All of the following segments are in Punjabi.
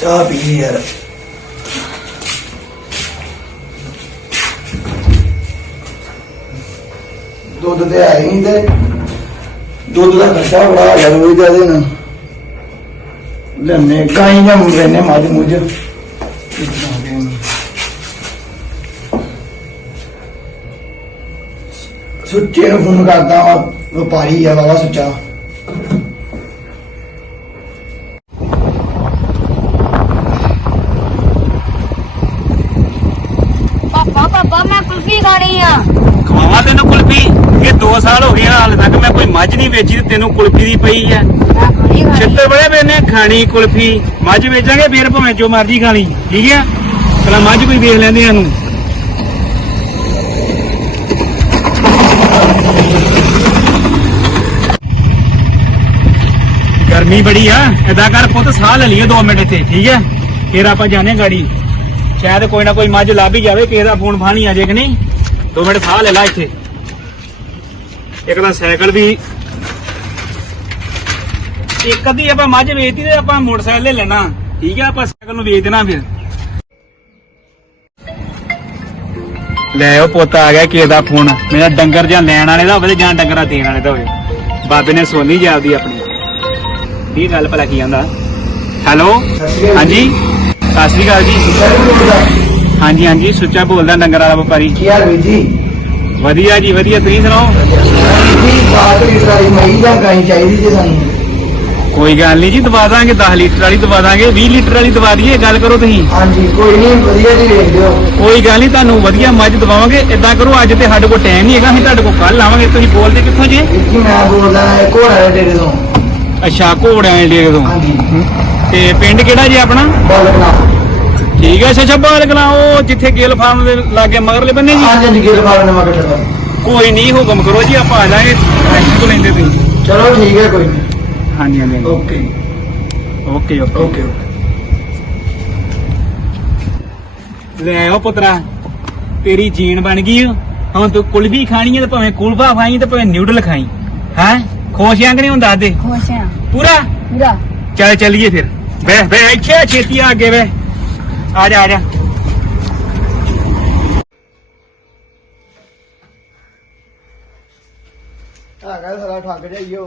ਚਾਹ ਪੀ ਲਈ ਯਾਰ। ਦੁੱਧ ਤੇ ਹੈ ਹੀ ਨਹੀਂ ਤੇ। ਦੁੱਧ ਦਾ ਖਰਚਾ ਬੜਾ ਆ ਗਿਆ ਰੋਜ਼ ਦਾ ਦੇਣਾ ਲੈਣੇ ਗਾਈ ਜਾਂ ਮੁੰਡੇ ਨੇ ਮੱਝ ਮੁੱਝ ਸੁੱਚੇ ਨੂੰ ਫੋਨ ਕਰਦਾ ਵਾ ਵਪਾਰੀ ਆ ਬਾਬਾ ਸੁੱਚਾ। ਪਾਪਾ ਪਾਪਾ ਮੈਂ ਕੁਲਫੀ ਖਾਣੀ ਆ। ਤੈਨੂੰ ਕੁਲਫੀ? ਇਹ 2 ਸਾਲ ਹੋ ਗਏ ਹਾਲੇ ਤੱਕ ਮੈਂ ਕੋਈ ਮੱਝ ਨਹੀਂ ਵੇਚੀ ਤੇ ਤੈਨੂੰ ਕੁਲਫੀ ਦੀ ਪਈ ਆ। ਮੈਂ ਖਾਣੀ ਖਾਣੀ। ਛਿੱਤਰ ਬੜੇ ਪਏ ਨੇ ਖਾਣੀ ਕੁਲਫੀ। ਮੱਝ ਵੇਚਾਂਗੇ ਫੇਰ ਭਾਵੇਂ ਜੋ ਮਰਜ਼ੀ ਖਾਣੀ ਠੀਕ ਆ? ਚਲਾ ਮੱਝ ਕੋਈ ਵੇਚ ਲੈਂਦੇ ਨੂੰ ਗਰਮੀ ਬੜੀ ਆ। ਏਦਾਂ ਕਰ ਪੁੱਤ ਸਾਹ ਲੈ ਲਈਏ 2 ਮਿੰਟ ਇੱਥੇ, ਠੀਕ ਹੈ? ਫੇਰ ਆਪਾਂ ਜਾਣੇ ਗਾੜੀ। ਸ਼ਾਇਦ ਕੋਈ ਨਾ ਕੋਈ ਮੱਝ ਲੱਭ ਹੀ ਜਾਵੇ, ਕਿਸੇ ਦਾ ਫੋਨ ਫਾਣੀ ਆ ਜੇ ਕਿ ਨਹੀਂ? 2 ਮਿੰਟ ਸਾਹ ਲੈ ਲਾ ਇੱਥੇ। ਇੱਕ ਤਾਂ ਸਾਈਕਲ ਵੀ ਇੱਕ ਅੱਧੀ ਆਪਾਂ ਮੱਝ ਵੇਚਤੀ ਤੇ ਆਪਾਂ ਮੋਟਰਸਾਈਕਲ ਲੈ ਲੈਣਾ। ਠੀਕ ਆ ਆਪਾਂ ਸਾਈਕਲ ਨੂੰ ਵੇਚ ਦੇਣਾ ਫਿਰ। ਲੈ ਉਹ ਪੁੱਤ, ਆ ਗਿਆ ਕਿਸੇ ਦਾ ਫੋਨ। ਮੇਰਾ ਡੰਗਰ ਜਾਂ ਲੈਣ ਵਾਲੇ ਦਾ ਹੋਵੇ ਜਾਂ ਡੰਗਰਾ ਦੇਣ ਵਾਲੇ ਦਾ ਹੋਵੇ। ਬਾਬੇ ਨੇ ਸੋਨੀ ਜਾਪਦੀ ਆਪਣੀ। ਇਹ ਗੱਲ ਭਲਾ ਕੀ ਆਂਦਾ ਹੈਲੋ ਹਾਂਜੀ? ਸਤਿ ਸ਼੍ਰੀ ਅਕਾਲ ਜੀ। ਹਾਂਜੀ ਹਾਂਜੀ ਸੁੱਚਾ ਬੋਲਦਾ ਡੰਗਰ ਵਾਲਾ ਵਪਾਰੀ। ਕੀ ਹਾਲ ਵੀਰ ਜੀ? ਵਧੀਆ ਜੀ ਵਧੀਆ। ਤੁਸੀਂ ਸੁਣਾਓ? ਜੀ ਬਾਤ ਲੀਟਰ ਵਾਲੀ ਮਹੀਂ ਜਾਂ ਗਾਈ ਚਾਹੀਦੀ ਜੀ ਸਾਨੂੰ। ਕੋਈ ਗੱਲ ਨਹੀਂ ਜੀ ਦਵਾ ਦਾਂਗੇ 10 ਲੀਟਰ ਵਾਲੀ ਦਵਾ ਦਾਂਗੇ 20 ਲੀਟਰ ਵਾਲੀ ਦਵਾ ਦਈਏ ਗੱਲ ਕਰੋ ਤੁਸੀਂ। ਹਾਂਜੀ ਕੋਈ ਨਹੀਂ ਵਧੀਆ ਜੀ ਵੇਖ ਲਿਓ। ਕੋਈ ਗੱਲ ਨਹੀਂ ਤੁਹਾਨੂੰ ਵਧੀਆ ਮੱਝ ਦਵਾਵਾਂਗੇ। ਇਦਾਂ ਕਰੋ ਅੱਜ ਤੇ ਸਾਡੇ ਕੋਲ ਟਾਈਮ ਨਹੀਂ ਹੈਗਾ ਅਸੀਂ ਤੁਹਾਡੇ ਕੋਲ ਕੱਲ ਆਵਾਂਗੇ। ਤੁਸੀਂ ਬੋਲਦੇ ਕਿੱਥੋਂ ਜੀ? ਮੈਂ ਬੋਲਦਾ ਹਾਂ ਘੋੜਾ ਦੇ ਡੇਰੇ ਤੋਂ। ਅੱਛਾ ਘੋੜਿਆਂ ਦੇ ਤੋਂ। ਹਾਂਜੀ। ਤੇ ਪਿੰਡ ਕਿਹੜਾ ਜੀ ਆਪਣਾ? ਬੋਲਣਾ ਠੀਕ ਹੈ ਅੱਛਾ ਬਾਲਕਲਾ ਉਹ ਜਿੱਥੇ ਗੇਲ ਫਾਰਮ ਦੇ ਲਾਗੇ ਮਗਰਲੇ ਬੰਨੇ ਜੀ? ਹਾਂਜੀ ਜੀ ਗਿਰ ਮਾਰਨ ਮਗਰ ਚਲੋ ਕੋਈ ਨਹੀਂ ਹੁਕਮ ਕਰੋ ਜੀ ਆਪਾਂ ਆ ਜਾਾਂਗੇ ਟੈਕਸੀ ਤੋਂ ਲੈਂਦੇ ਤੁਸੀਂ। ਚਲੋ ਠੀਕ ਹੈ ਕੋਈ ਨਹੀਂ। ਹਾਂਜੀ ਹਾਂਜੀ ਓਕੇ। Okay okay. ਓਕੇ ਲੈ ਆਓ ਪੁੱਤਰਾ ਤੇਰੀ ਜੀਨ ਬਣ ਗਈ। ਹੁਣ ਤੂੰ ਕੁਲਫੀ ਖਾਣੀ ਹੈ ਤੇ ਭਾਵੇਂ ਕੁਲਫਾ ਖਾਈ ਤੇ ਭਾਵੇਂ ਨਿਊਡਲ ਖਾਈ ਹੈ? ਖੁਸ਼ ਆਂ ਕਿ ਨਹੀਂ ਹੁੰਦਾ ਦੇ ਖੁਸ਼ ਆ ਪੂਰਾ? ਪੂਰਾ। ਚੱਲ ਚੱਲੀਏ ਫਿਰ। ਬੈ ਬੈ ਇੱਥੇ ਆ, ਛੇਤੀ ਆ ਅੱਗੇ ਬੈ ਆ ਜਾ ਆ ਜਾ। ਹੈਗਾ ਸਾਰਾ ਠੱਗ ਜਾਈਓ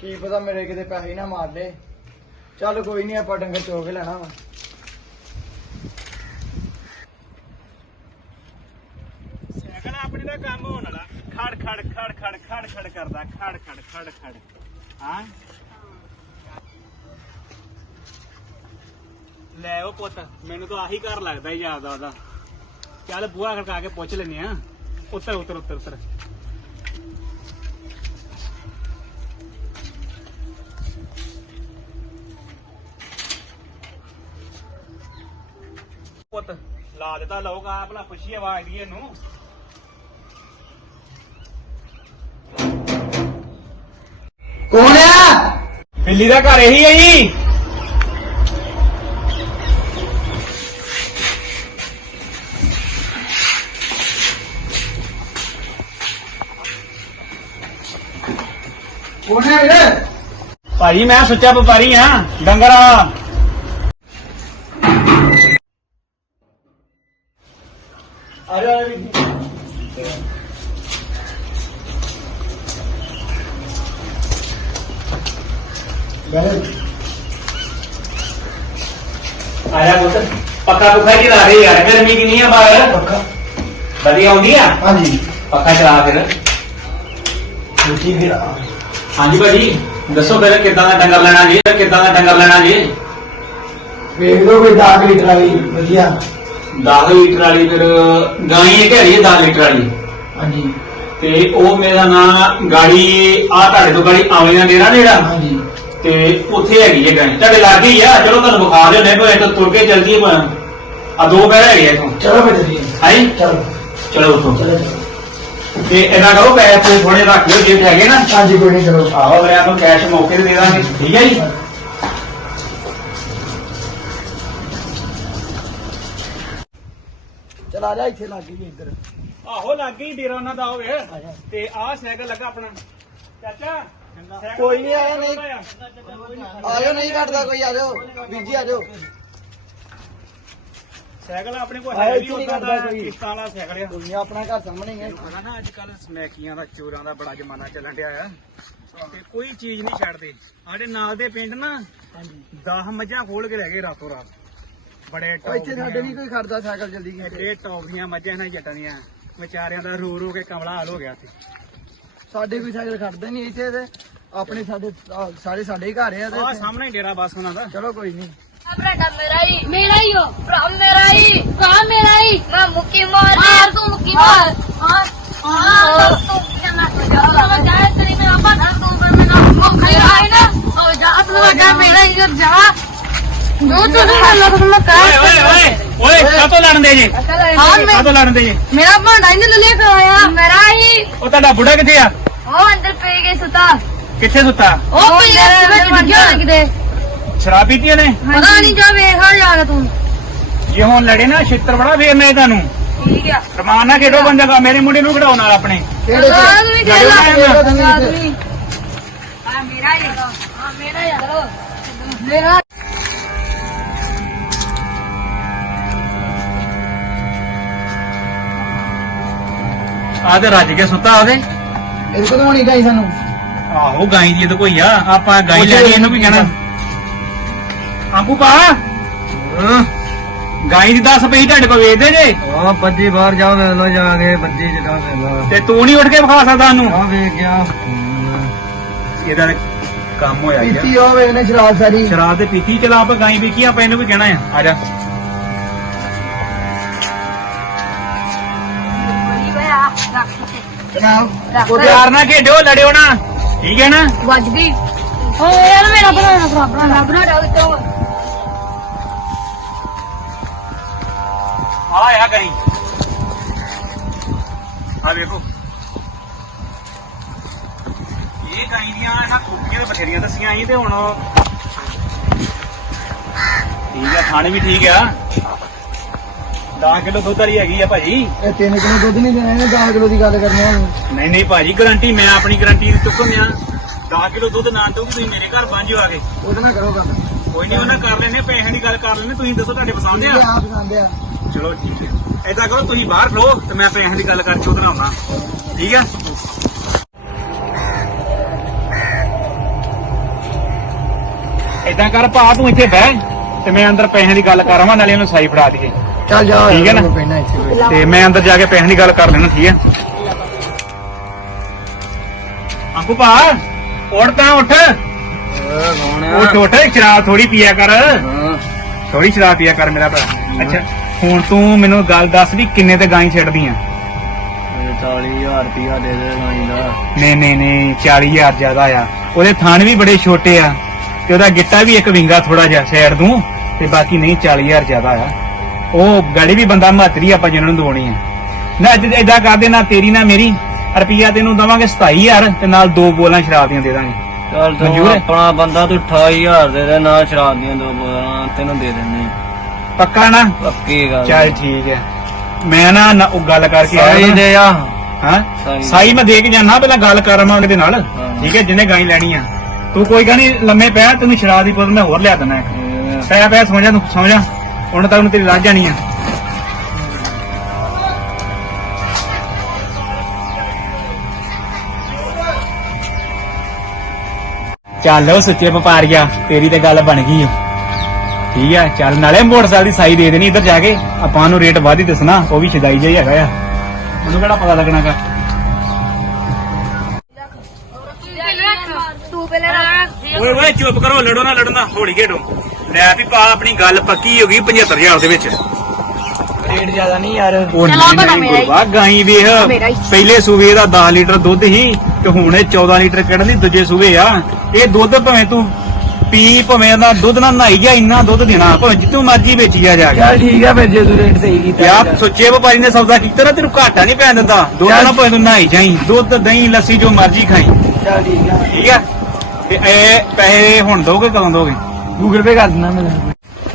ਕੀ ਪਤਾ ਮੇਰੇ ਕਿਤੇ ਪੈਸੇ ਨਾ ਮਾਰ ਲੈ। ਚੱਲ ਕੋਈ ਨਹੀਂ ਆਪਾਂ ਡੰਗਰ ਚੋ ਕੇ ਲੈਣਾ ਵਾ ਸਾਈਕਲ ਆਪਣੀ ਦਾ ਕੰਮ ਹੋਣ ਵਾਲਾ ਖੜ ਖੜ ਖੜ ਖੜ ਖੜ ਖੜ ਕਰਦਾ ਖੜ ਖੜ ਖੜ ਖੜ। ਹਾਂ? ਲੈ ਉਹ ਪੁੱਤ, ਮੈਨੂੰ ਤਾਂ ਆਹੀ ਘਰ ਲੱਗਦਾ ਹੀ ਆਪਦਾ ਉਹਦਾ ਚੱਲ ਬੂਹਾ ਖੜਕਾ ਕੇ ਪੁੱਛ ਲੈਨੇ ਆ ਉੱਤਰ ਉੱਤਰ ਉੱਤਰ ਉੱਤਰ। ਪੁੱਤ, ਲਾ ਦਿੱਤਾ ਲੋਕ ਆਪਣਾ ਖੁਸ਼ੀ ਆਵਾਜ਼ ਦੀ ਇਹਨੂੰ। ਕੌਣ ਆ? ਬਿੱਲੀ ਦਾ ਘਰ ਇਹੀ ਹੈ ਜੀ। ਕੌਣ ਹੈ ਵੀਰ ਭਾਈ ਮੈਂ ਸੁੱਚਾ ਵਪਾਰੀ ਆ ਡੰਗਰ ਵਾਲਾ। ਆ ਜਾ। ਆਇਆ ਪੁੱਤ। ਪੱਕਾ ਪੁੱਖਾ ਜੀ ਲਾ ਦੇ ਯਾਰ ਗਰਮੀ ਕਿੰਨੀ ਆ ਬਾਹਰ। ਪੱਕਾ ਵਧੀਆ ਆਉਂਦੀ ਆ? ਹਾਂਜੀ। ਪੱਕਾ ਚਲਾ ਫਿਰ। ਫਿਰ ਆ। ਹਾਂਜੀ ਭਾਜੀ ਦੱਸੋ ਫਿਰ ਕਿੱਦਾਂ ਦਾ ਡੰਗਰ ਲੈਣਾ ਜੀ ਕਿੱਦਾਂ ਦਾ ਡੰਗਰ ਲੈਣਾ ਜੀ? ਵੇਖ ਲਓ ਕੋਈ 10 ਲੀਟਰ ਵਾਲੀ ਵਧੀਆ। 10 ਲੀਟਰ ਵਾਲੀ ਫਿਰ ਗਾਈ ਇੱਕ ਹੈਗੀ 10 ਲੀਟਰ ਵਾਲੀ? ਹਾਂਜੀ। ਤੇ ਉਹ ਮੇਰਾ ਨਾਮ ਗਾੜੀ ਆ ਤੁਹਾਡੇ ਤੋਂ ਗਾੜੀ ਆਵੇਂ ਦਾ ਡੇਰਾ ਜਿਹੜਾ ਹਾਂਜੀ। ਤੇ ਉੱਥੇ ਹੈਗੀ ਹੈ ਗਾਈ ਤੁਹਾਡੇ ਲਾਗੇ ਹੀ ਆ। ਚਲੋ ਤੁਹਾਨੂੰ ਵਿਖਾ ਦਿਓ ਨਹੀਂ ਭਾਵੇਂ ਤਾਂ ਤੁਰ ਕੇ ਚੱਲ ਜੀਏ ਆ ਦੋ ਪੈਰ ਹੈਗੇ ਆ ਇੱਥੋਂ। ਚਲੋ ਫਿਰ ਚੱਲੀਏ ਹਾਈ ਚਲੋ। ਚਲੋ ਉੱਥੋਂ। ਚਲੋ। ਚਲੋ ਤੇ ਇਹਨਾਂ ਕਰੋ ਪੈਸੇ ਥੋੜੇ ਰੱਖ ਲਿਓ ਜੇ ਹੈਗੇ ਨਾ। ਹਾਂਜੀ ਕੋਈ ਨਹੀਂ ਚਲੋ। ਆਹੋ ਅਗਲੇ ਨੂੰ ਕੈਸ਼ ਮੌਕੇ ਤੇ ਦੇ ਦਾਂਗੇ। ਠੀਕ ਹੈ ਜੀ? ਚਲ ਆ ਜਾ ਇੱਥੇ ਲੱਗ ਗਈ ਇੱਧਰ। ਆਹੋ ਲੱਗ ਗਈ ਡੇਰਾ ਉਹਨਾਂ ਦਾ ਹੋਵੇ। ਤੇ ਆਹ ਸਾਈਕਲ ਲੱਗਾ ਆਪਣਾ। ਚਾਚਾ ਕੋਈ ਨਹੀਂ ਆਇਆ, ਨਹੀਂ। ਥੋੜ੍ਹਾ ਜਿਹਾ। ਆ ਜਾਓ ਨਹੀਂ ਕੱਟਦਾ ਕੋਈ ਆ ਜਾਓ ਵੀਰ ਜੀ ਆ ਜਾਓ ਸਾਈਕਲ ਆਪਣੇ ਕੋਲ ਹੈ ਵੀ ਇੱਥੇ ਨਹੀਂ ਉਦਾਂ ਕਰਦਾ ਦਾ ਕੋਈ। ਕਿਸ਼ਤਾਂ ਵਾਲਾ ਸਾਈਕਲ ਆ। ਨਹੀਂ ਆਪਣਾ ਘਰ ਸਾਹਮਣੇ ਹੀ ਹੈ। ਪਤਾ ਨਾ ਅੱਜ ਕੱਲ ਸਮੈਕੀਆਂ ਦਾ ਚੋਰਾਂ ਦਾ ਬੜਾ ਜ਼ਮਾਨਾ ਚੱਲਣ ਡਿਆ ਆ। ਤੇ ਕੋਈ ਚੀਜ਼ ਨਹੀਂ ਛੱਡਦੇ। ਸਾਡੇ ਨਾਲ ਦੇ ਪਿੰਡ ਨਾ ਹਾਂਜੀ। 10 ਮੱਝਾਂ ਖੋਲ ਕੇ ਰਹਿ ਗਏ ਰਾਤੋਂ ਰਾਤ। ਬੜੇ ਟੌਪ ਇੱਥੇ ਸਾਡੇ ਵੀ ਕੋਈ ਖੜਦਾ ਸਾਈਕਲ ਜਲਦੀ ਕਿਤੇ। ਟੌਪ ਦੀਆਂ ਮੱਝਾਂ ਇਹਨਾਂ ਜੱਟਾਂ ਦੀਆਂ। ਵਿਚਾਰਿਆਂ ਦਾ ਰੋ ਰੋ ਕੇ ਕਮਲਾ ਹਾਲ ਹੋ ਗਿਆ ਸੀ ਸਾਡੇ ਕੋਈ ਸਾਈਕਲ ਖੜਦੇ ਨਹੀਂ ਇੱਥੇ ਤੇ ਆਪਣੇ ਸਾਡੇ ਆਹ ਸਾਰੇ ਸਾਡੇ ਹੀ ਘਰ ਆ ਤੇ ਇੱਥੇ। ਸਾਹਮਣੇ ਡੇਰਾ ਬਸ ਉਹਨਾਂ ਦਾ। ਚਲੋ ਕੋਈ ਨਹੀਂ ਭਰਾ ਮੇਰਾ ਹੀ। ਮੇਰਾ ਹੀ ਹੋ ਭਰਾ ਮੇਰਾ ਹੀ। ਭਰਾ ਮੇਰਾ ਹੀ। ਮੈਂ ਮੁੱਕੀ ਮਾਰ। ਮਾਰ ਤੂੰ ਮੁੱਕੀ ਮਾਰ। ਹਾਂ। ਹਾਂ। ਤੂੰ ਕਿਹਨਾਂ ਤੋਂ ਜਾ ਮੈਂ ਜਾ ਤੇਰੀ ਮੇਰਾ ਤੂੰ ਮੈਂ ਨਾ ਮੁੱਕੀ ਆਈ ਨਾ। ਉਹ ਜਾ। ਤੂੰ ਜਾ। ਮੇਰਾ ਹੀ ਜਾ। ਦੋ ਤੂੰ ਲੱਗ ਮੈਂ ਓਏ ਓਏ ਓਏ ਓਏ ਕਾਤੋਂ ਲੜਨ ਦੇ ਜੇ? ਹਾਂ। ਮੈਂ ਕਾਤੋਂ ਲੜਨ ਦੇ ਜੇ? ਮੇਰਾ ਭਾਂਡਾ ਨਹੀਂ ਲੈ ਕੇ ਆਇਆ ਮੇਰਾ ਹੀ। ਉਹ ਤੁਹਾਡਾ ਬੁੱਢਾ ਕਿੱਥੇ ਆ? ਉਹ ਅੰਦਰ ਪੈ ਗਏ ਸੁਤਾ। ਕਿੱਥੇ ਸੁੱਤਾ? ਉਹ ਪਿੱਛੇ ਵਿੱਚ ਗਿਆ ਕਿਤੇ ਸ਼ਰਾਬ ਪੀਤੀ ਉਹਨੇ ਪਤਾ ਨਹੀਂ ਜਾ ਵੇਖ ਕੇ ਤੂੰ। ਜੇ ਹੁਣ ਲੜੇ ਨਾ ਛਿੱਤਰ ਬੜਾ ਫੇਰ ਮੈਂ ਤੁਹਾਨੂੰ। ਠੀਕ ਆ। ਰਮਾਨ ਨਾ ਖੇਡੋ ਬੰਦਾ ਕਾ ਮੇਰੇ ਮੁੰਡੇ ਨੂੰ ਖਿਡਾਉਣ ਨਾਲ ਆਪਣੇ। ਕਿਹੜੇ ਚ? ਆਦਮੀ ਲੜਿਓ ਨਾ ਕਿਹੜਾ ਇਹਨਾਂ। ਆਦਮੀ ਆ ਮੇਰਾ ਹੀ ਆ। ਮੇਰਾ ਹੀ ਆ ਮੇਰਾ ਆ। ਤੇ ਰੱਜ ਕੇ ਸੁੱਤਾ ਆਵੇ ਇਹਦੇ ਕੋਲ ਹੋਣੀ ਗਈ ਸਾਨੂੰ? ਆਹੋ ਗਾਈ ਦੀ ਤਾਂ ਕੋਈ ਆ ਆਪਾਂ ਗਾਈ ਲੈ ਕੇ ਇਹਨੂੰ ਵੀ ਕਹਿਣਾ। ਆਪੂ ਪਾ। ਗਾਈ ਦੀ 10 ਪਈ ਤੁਹਾਡੇ ਕੋਲ ਵੇਚਦੇ ਜੇ। ਆ ਬੱਜੀ ਬਾਹਰ ਜਾਓ ਵੇਖ ਲੋ ਜਾ ਕੇ ਬੱਜੀ ਜਗਾ ਵੇਖ ਲੋ ਤੇ ਤੂੰ ਨਹੀਂ ਉੱਠ ਕੇ ਵਿਖਾ ਸਕਦਾ ਉਹਨੂੰ। ਆ ਵੇਖ ਗਿਆ। ਇਹਦਾ ਕੰਮ ਹੋਇਆ ਪੀਤੀ ਹੋਵੇ ਇਹਨੇ ਸ਼ਰਾਬ ਸਾਰੀ। ਸ਼ਰਾਬ ਤੇ ਪੀਤੀ ਚਲਾ ਆਪਾਂ ਗਾਈ ਵੇਖੀ ਆਪਾਂ ਇਹਨੂੰ ਵੀ ਕਹਿਣਾ ਆ। ਆ ਜਾ। ਉਹ ਪਿਆਰ ਨਾਲ ਖੇਡੋ ਲੜਿਓ ਨਾ। ਠੀਕ ਹੈ ਨਾ? ਵੱਜ ਗਈ। ਓ ਯਾਰ ਮੇਰਾ ਬਣਾਣਾ ਖਰਾਬ ਬਣਾ ਡਾ ਵਿੱਚੋਂ। ਆ ਆ ਗਾਈ ਆ ਵੇਖੋ। ਇਹ ਗਾਈ ਦੀਆਂ ਇਹਨਾਂ ਖੂਬੀਆਂ ਤੇ ਬਥੇਰੀਆਂ ਦੱਸੀਆਂ ਸੀ ਤੇ ਹੁਣ ਠੀਕ ਆ ਖਾਣੇ ਵੀ ਠੀਕ ਆ। 10 ਕਿਲੋ ਦੁੱਧ ਵਾਲੀ ਹੈਗੀ ਆ ਭਾਜੀ। ਇਹ 3 ਕਿਲੋ ਦੁੱਧ ਨਹੀਂ ਦੇਣਾ ਇਹਨੇ 10 ਕਿਲੋ ਦੀ ਗੱਲ ਕਰਨੀ ਆ ਨਹੀਂ ਨਹੀਂ ਭਾਜੀ ਗਾਰੰਟੀ ਮੈਂ ਆਪਣੀ ਗਾਰੰਟੀ ਦੀ ਚੁੱਕਮ ਆ 10 ਕਿਲੋ ਦੁੱਧ ਨਾ ਦਊਗੀ ਤੁਸੀਂ ਮੇਰੇ ਘਰ ਬੰਜ ਆਗੇ ਉਹਦੇ ਨਾਲ ਕਰੋ ਗੱਲ। ਕੋਈ ਨਹੀਂ ਉਹਨਾਂ ਕਰ ਲੈਨੇ ਪੈਸੇ ਦੀ ਗੱਲ ਕਰ ਲੈਨੇ ਤੁਸੀਂ ਦੱਸੋ ਤੁਹਾਡੇ ਪਸੰਦ ਆ। ਆਪ ਪਸੰਦ ਆ। ਚਲੋ ਠੀਕ ਹੈ। ਏਦਾਂ ਕਰੋ ਤੁਸੀਂ ਬਾਹਰ ਖਲੋ ਤੇ ਮੈਂ ਪੈਸਿਆਂ ਦੀ ਗੱਲ ਕਰਕੇ ਉਧਰ ਆਉਣਾ ਠੀਕ ਹੈ? ਏਦਾਂ ਕਰ ਭਾ ਤੂੰ ਇੱਥੇ ਬਹਿ ਤੇ ਮੈਂ ਅੰਦਰ ਪੈਸਿਆਂ ਦੀ ਗੱਲ ਕਰਾਂਵਾ ਨਾਲੇ ਉਹਨੂੰ ਸਾਈ ਫੜਾ ਦਈਏ। ਚੱਲ ਜਾ ਠੀਕ ਹੈ ਨਾ? ਪੈਣਾ ਇੱਥੇ ਤੇ ਮੈਂ ਅੰਦਰ ਜਾ ਕੇ ਪੈਸਿਆਂ ਦੀ ਗੱਲ ਕਰ ਲੈਣਾ ਠੀਕ ਹੈ? ਆਪੂ ਭਾ ਉੱਠ ਤਾਂ ਉੱਠ। ਕੌਣ ਉੱਠ ਉੱਠ ਸ਼ਰਾਬ ਥੋੜੀ ਪੀਆ ਕਰ। ਥੋੜੀ ਸ਼ਰਾਬ ਪੀਆ ਕਰ ਮੇਰਾ ਭਰਾ। ਅੱਛਾ ਹੁਣ ਤੂੰ ਮੈਨੂੰ ਗੱਲ ਦੱਸ ਵੀ ਕਿੰਨੇ ਤੇ ਗਾਈ ਛੱਡਦੀ ਆ? 40000 ਰੁਪਿਆ ਦੇ ਦੇ ਗਾਈ ਦਾ। ਨਹੀਂ ਨਹੀਂ ਨਹੀਂ 40000 ਜ਼ਿਆਦਾ ਆ। ਉਹਦੇ ਥਾਣ ਵੀ ਬੜੇ ਛੋਟੇ ਆ। ਤੇ ਉਹਦਾ ਗਿੱਟਾ ਵੀ ਇੱਕ ਵਿੰਗਾ ਥੋੜਾ ਜਿਹਾ ਸਾਈਡ ਨੂੰ ਤੇ ਬਾਕੀ ਨਹੀਂ 40000 ਜ਼ਿਆਦਾ ਆ। ਉਹ ਗਾੜੀ ਵੀ ਬੰਦਾ ਮਾਤਰੀ ਆਪਾਂ ਜਿਹਨਾਂ ਨੂੰ ਦਵਾਉਣੀ ਆ। ਨਾ ਏਦਾਂ ਕਰਦੇ ਨਾ ਤੇਰੀ ਨਾ ਮੇਰੀ ਰੁਪਈਆ ਤੈਨੂੰ ਦਵਾਂਗੇ 27000 ਤੇ ਨਾਲ ਦੋ ਬੋਲਾਂ ਸ਼ਰਾਬ ਦੀਆਂ ਦੇ ਦਾਂਗੇ। ਚੱਲ ਤੂੰ ਹੈ? ਆਪਣਾ ਬੰਦਾ ਤੂੰ 28000 ਦੇ ਦੇ ਨਾਲ ਸ਼ਰਾਬ ਦੀਆਂ ਦੋ ਬੋਤਲਾਂ ਤੈਨੂੰ ਦੇ ਦਿੰਦੇ ਪੱਕਾ ਨਾ? ਪੱਕੀ ਗੱਲ। ਚੱਲ ਠੀਕ ਹੈ। ਮੈਂ ਨਾ ਉਹ ਗੱਲ ਕਰਕੇ ਆਇਆ। ਦੇ ਆ। ਹਾਂ? ਸਾਈ। ਮੈਂ ਦੇ ਕੇ ਜਾਣਾ ਪਹਿਲਾਂ ਗੱਲ ਕਰਾਂਗਾ ਉਹਦੇ ਨਾਲ। ਹਾਂ। ਠੀਕ ਹੈ ਜਿਹਨੇ ਗਾਈ ਲੈਣੀ ਆ। ਤੂੰ ਕੋਈ ਗੱਲ ਨਹੀਂ ਲੰਮੇ ਪੈ ਤੈਨੂੰ ਸ਼ਰਾਬ ਦੀ ਬੋਤਲ ਮੈਂ ਹੋਰ ਲਿਆ ਦਿੰਦਾ ਇੱਕ। ਪੈ ਪੈ ਸੌਂ ਜਾ ਤੂੰ ਸੌਂ ਜਾ। ਹੁਣ ਤੱਕ ਨੂੰ ਤੇਰੀ ਲੱਗ ਜਾਣੀ ਆ। ਚੱਲ ਉਹ ਸੁੱਚੇ ਵਪਾਰੀਆ ਤੇਰੀ ਤੇ ਗੱਲ ਬਣ ਗਈ ਓ ਠੀਕ ਆ ਚੱਲ ਨਾਲੇ ਮੋਟਰਸਾਈਕਲ ਦੀ ਸਾਈ ਦੇ ਦੇਣੀ ਇੱਧਰ ਜਾ ਕੇ। ਆਪਾਂ ਨੂੰ ਰੇਟ ਵੱਧ ਹੀ ਦੱਸਣਾ ਉਹ ਵੀ ਛਦਾਈ ਜਿਹਾ ਹੀ ਹੈਗਾ ਆ। ਉਹਨੂੰ ਕਿਹੜਾ ਪਤਾ ਲੱਗਣਾਗਾ ਤੂੰ ਪਹਿਲੇ ਰੱਖ। ਓਏ ਓਏ ਚੁੱਪ ਕਰੋ ਲੜੋ ਨਾ ਲੜੋ ਨਾ ਹੌਲੀ ਖੇਡੋ। ਲੈ ਵੀ ਪਾ ਆਪਣੀ ਗੱਲ ਪੱਕੀ ਹੋ ਗਈ 75000 ਦੇ ਵਿੱਚ। ਰੇਟ ਜ਼ਿਆਦਾ ਨਹੀਂ ਯਾਰ। ਉਹ ਚਲੋ ਨਹੀਂ ਮੇਰਾ ਹੀ। ਗੁਰਬਾ ਗਾਈ ਵੇਖ। ਮੇਰਾ ਹੀ। ਪਹਿਲੇ ਸੂਵੇ ਦਾ 10 ਲੀਟਰ ਦੁੱਧ ਸੀ ਤੇ ਹੁਣ ਇਹ 14 ਲੀਟਰ ਕੱਢ ਲਈ ਦੂਜੇ ਸੂਵੇ ਆ। ਇਹ ਦੁੱਧ ਭਾਵੇਂ ਤੂੰ ਪੀ ਭਾਵੇਂ ਨਾ ਦੁੱਧ ਨਾਲ ਨਹਾਈ ਜਾ ਇੰਨਾ ਦੁੱਧ ਦੇਣਾ। ਭਾਵੇਂ ਜਿੱਤੋਂ ਮਰਜ਼ੀ ਵੇਚੀ ਜਾ ਜਾ ਕੇ। ਚੱਲ ਠੀਕ ਆ ਫਿਰ ਜੇ ਤੂੰ ਰੇਟ ਸਹੀ ਕੀਤਾ ਯਾ ਸੋਚੇ ਵਪਾਰੀ ਨੇ ਸੌਦਾ ਕੀਤਾ ਨਾ ਤੈਨੂੰ ਘਾਟਾ ਨਹੀਂ ਪੈਣ ਦਿੰਦਾ। ਦੁੱਧ ਚੱਲ। ਨਾਲ ਭਾਵੇਂ ਤੂੰ ਨਹਾਈ ਜਾਈ ਦੁੱਧ ਦਹੀਂ ਲੱਸੀ ਜੋ ਮਰਜ਼ੀ ਖਾਈ। ਚੱਲ ਠੀਕ ਆ। ਠੀਕ ਆ? ਤੇ ਇਹ ਪੈਸੇ ਹੁਣ ਦੋਗੇ ਕਦੋਂ ਦੋਗੇ? ਗੂਗਲ ਪੇ ਕਰ ਦਿੰਦਾ ਮੈਂ।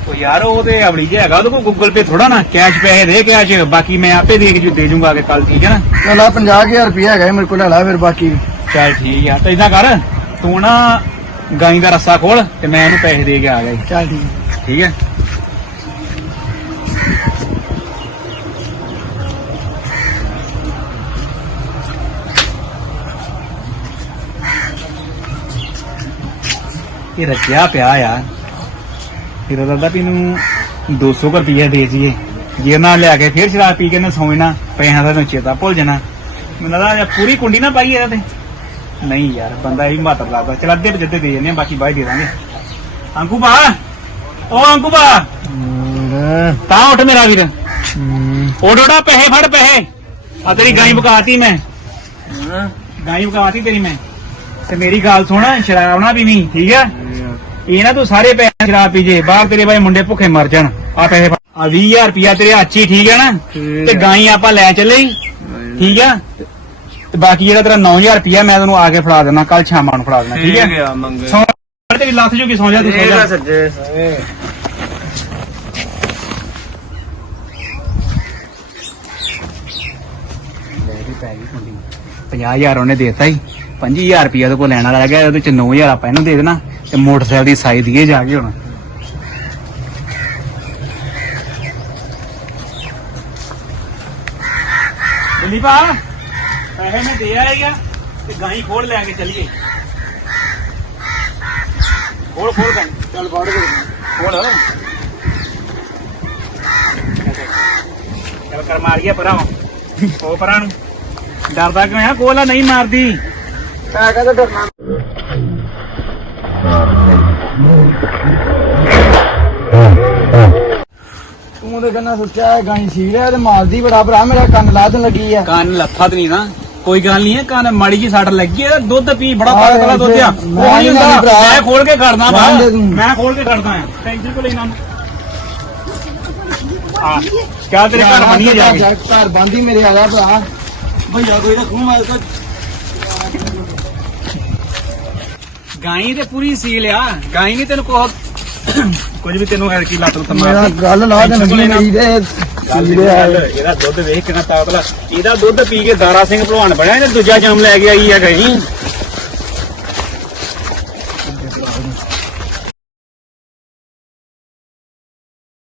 ਉਹ ਯਾਰ ਉਹ ਤੇ ਅਵਲੀ ਜਿਹਾ ਹੈਗਾ ਉਹਦੇ ਕੋਲ ਗੂਗਲ ਪੇ ਥੋੜਾ ਨਾ ਕੈਸ਼ ਪੈਸੇ ਦੇ ਕੈਸ਼ ਬਾਕੀ ਮੈਂ ਆਪੇ ਦੇ ਕੇ ਦੇ ਜੂੰਗਾ ਕਿ ਕੱਲ ਠੀਕ ਹੈ ਨਾ। ਚਲ ਆ 50000 ਰੁਪਇਆ ਹੈਗਾ ਮੇਰੇ ਕੋਲ ਲੈ ਲਾ ਫਿਰ ਬਾਕੀ। ਚੱਲ ਠੀਕ ਆ ਤਾਂ ਇਦਾਂ ਕਰ ਤੂੰ ਨਾ ਗਾਈ ਦਾ ਰੱਸਾ ਖੋਲ ਤੇ ਮੈਂ ਇਹਨੂੰ ਪੈਸੇ ਦੇ ਕੇ ਆ ਗਿਆ ਜੀ। ਚੱਲ ਠੀਕ। ਠੀਕ ਹੈ। ਇਹ ਰੱਖਿਆ ਪਿਆ ਯਾਰ। ਫਿਰ ਉਹਦਾ ਦਾ ਵੀ ਨੂੰ 200 ਰੁਪਏ ਦੇ ਜੀਏ ਜੇ ਨਾ ਲਿਆ ਕੇ ਫਿਰ ਸ਼ਰਾਬ ਪੀ ਕੇ ਨਾ ਸੌਣਾ ਪੈਸਿਆਂ ਦਾ ਤੈਨੂੰ ਚੇਤਾ ਭੁੱਲ ਜਾਣਾ। ਮੈਨੂੰ ਲੱਗਦਾ ਪੂਰੀ ਕੁੰਡੀ ਨਾ ਪਾਈ ਇਹਦੇ ਤੇ। ਨਹੀਂ ਯਾਰ ਬੰਦਾ ਇਹ ਮਾਤਰ ਲੱਗਦਾ। ਚਲ ਅੱਧੇ ਪਜੱਦੇ ਦੇ ਜਾਂਦੇ ਆ ਬਾਕੀ ਬਾਅਦ ਦੇ ਦਾਂਗੇ। ਅੰਕੂ ਬਾ ਓ ਅੰਕੂ ਬਾ ਤਾਂ ਉੱਠ ਮੇਰਾ ਵੀਰ। ਉੱਠ ਪੈਸੇ ਫੜ ਪੈਸੇ। ਆ ਤੇਰੀ ਗਾਈ ਬਕਾਤੀ ਮੈਂ। ਗਾਈ ਬਕਾਤੀ ਤੇਰੀ ਮੈਂ। ਤੇ ਮੇਰੀ ਗੱਲ ਸੁਣ ਸ਼ਰਾਬ ਨਾ ਪੀਵੀਂ ਠੀਕ ਹੈ ਇਹ ਨਾ ਤੂੰ ਸਾਰੇ ਪੈਸੇ ਸ਼ਰਾਬ ਪੀ ਜੇ ਬਾਹਰ ਤੇਰੇ ਬਾਈ ਮੁੰਡੇ ਭੁੱਖੇ ਮਰ ਜਾਣ ਆ ਪੈਸੇ। ਆ 20000 ਰੁਪਿਆ ਤੇਰੇ ਹੱਥ ਠੀਕ ਹੈ ਨਾ? ਤੇ। ਗਾਈ ਆਪਾਂ ਲੈ ਚੱਲੇ ਠੀਕ ਆ? ਤੇ ਬਾਕੀ ਜਿਹੜਾ ਤੇਰਾ 9000 ਰੁਪਿਆ ਮੈਂ ਤੈਨੂੰ ਆ ਕੇ ਫੜਾ ਦੇਣਾ ਕੱਲ ਸ਼ਾਮਾਂ ਨੂੰ ਫੜਾ ਦੇਣਾ ਠੀਕ ਹੈ ਆ ਸੌਂ ਤੇਰੀ ਲੱਤ ਜੋ ਕੀ ਸੌਂ ਜਾ ਤੂੰ ਸੌਂ ਜਾ। ਆ ਸੱਜੇ ਪੈ ਗਈ ਕੁੰਡੀ 50000 ਉਹਨੇ ਦੇਤਾ ਹੀ 25000 ਰੁਪਇਆ ਉਹਦੇ ਕੋਲ ਲੈਣ ਵਾਲਾ ਗਿਆ ਉਹਦੇ ਚ 9000 ਆਪਾਂ ਇਹਨੂੰ ਦੇ ਦੇਣਾ, ਤੇ ਮੋਟਰਸਾਈਕਲ ਦੀ ਸਾਈ ਦੀਏ ਜਾ ਕੇ ਹੁਣ। ਦਿੱਲੀ ਪਾ ਪੈਸੇ ਮੈਂ ਦੇ ਆਏਗਾ ਤੇ ਗਾਈ ਖੋਲ ਲੈ ਕੇ ਚੱਲੀਏ। ਖੋਲ ਖੋਲ ਗਾਈ ਚੱਲ ਫੜ ਕੇ ਖੋਲ। ਚੱਲ ਕਰ ਮਾਰ ਪਰਾਂ ਉਹ ਪਰਾਂ ਨੂੰ। ਡਰਦਾ ਕਿਉਂ ਆ? ਕੋਲਾ ਨਹੀਂ ਮਾਰਦੀ। ਮੈਂ ਕਹਿੰਦਾ ਡਰਨਾ ਤੂੰ ਤੇ ਕਹਿੰਦਾ ਸੋਚਿਆ ਗਾਈ ਸੀ ਰਿਹਾ ਤੇ ਮਾਰਦੀ ਬੜਾ ਭਰਾ ਮੇਰਾ ਕੰਨ ਲਾਦਣ ਲੱਗੀ ਆ ਕੰਨ ਲੱਥਾ ਤੇ ਨਹੀਂ ਨਾ ਕੋਈ ਗੱਲ ਨਹੀਂ ਹੈ ਕੰਨ ਮਾੜੀ ਜੀ ਸੱਟ ਲੱਗੀ ਹੈ ਦੁੱਧ ਪੀ ਬੜਾ ਵਾਲਾ ਦੁੱਧ ਆ ਮੈਂ ਉਹ ਨਹੀਂ ਨਹੀਂ ਹੁੰਦਾ ਭਰਾ। ਮੈਂ ਖੋਲ ਕੇ ਖੜਦਾ ਦੇ। ਮੈਂ ਖੋਲ ਕੇ ਖੜਦਾ ਆ ਟੈਨਸ਼ਨ ਕੋ ਲੈਣਾ ਆ ਕਿਆ ਤੇਰੇ ਘਰ ਬਣੀ ਜਾ ਕੇ ਘਰ ਬੰਦੀ ਮੇਰੇ ਆ ਗਿਆ ਭਰਾ ਭਈਆ ਕੋਈ ਰੱਖੂ ਮੈਂ ਤਾਂ ਗਾਈ ਤੇ ਪੂਰੀ ਸੀਲ ਆ। ਗਾਈ ਨਹੀਂ ਤੈਨੂੰ ਕੋ ਕੁਝ ਵੀ ਤੈਨੂੰ ਐਰ ਕੀ ਲੱਤ ਲੁੱਤ ਮੇਰਾ ਗੱਲ ਲਾ ਦੇ ਮੇਰੀ ਦੇ ਇਹਦਾ ਦੁੱਧ ਵੇਖ ਕਿੰਨਾ ਤਾਕਤਲਾ ਇਹਦਾ ਦੁੱਧ ਪੀ ਕੇ ਦਾਰਾ ਸਿੰਘ ਭਲਵਾਨ ਬਣਿਆ ਇਹਨੇ ਦੂਜਾ ਜਾਮ ਲੈ ਕੇ ਆਈ ਆ ਗਈ।